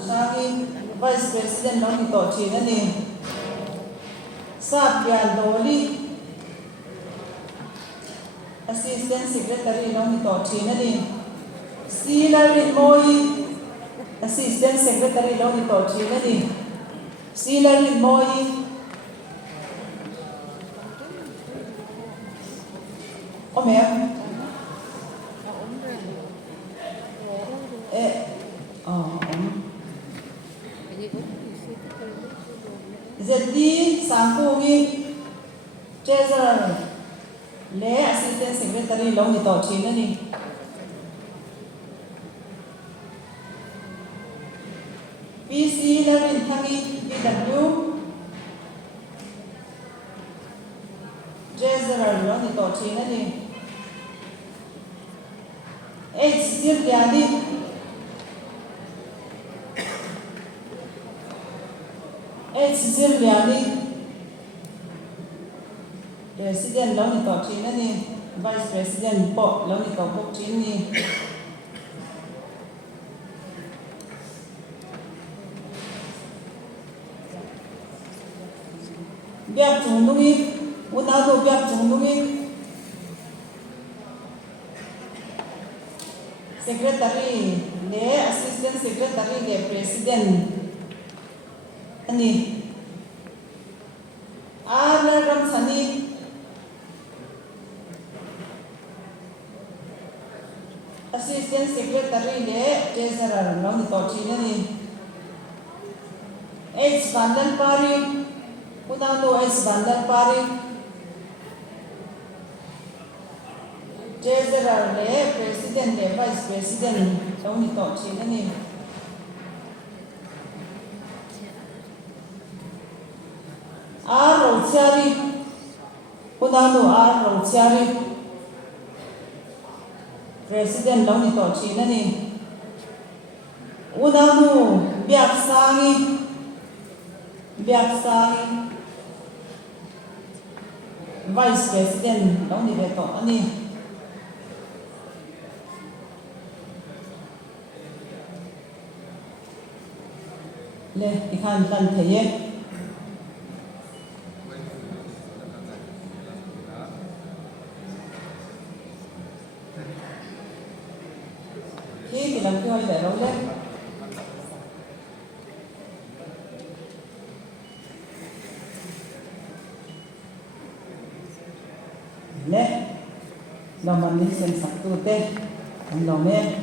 Sagi Vice President Long ito China ni Sabyan Doli Assistant Secretary Long ito China ni Sila Rinmoy Assistant Secretary Long ito China ni Sila Rinmoy Jadi sangkungi Treasurer le Assistant Secretary Long ito China ni PC na rin hangi BW Treasurer Long ito China ni Sir Diani Sir Diani President Long ito China ni Vice President po Long ito po China ni biak Chungdungi Unado biak Chungdungi Secretary le Assistant Secretary le President ani Ram Sani Assistant Secretary le Treasurer Long ito China ni Vandan Pari Unado Vandan Pari Treasurer le President le Vice President Long ito China ni Hruaitute Unado Hruaitute President Long ito China ni Unado biak sangi Vice President Long ni beto ani le ikan tan theye khi làm cho để đâu lên le làm mình đi xem sắc tu te anh lo me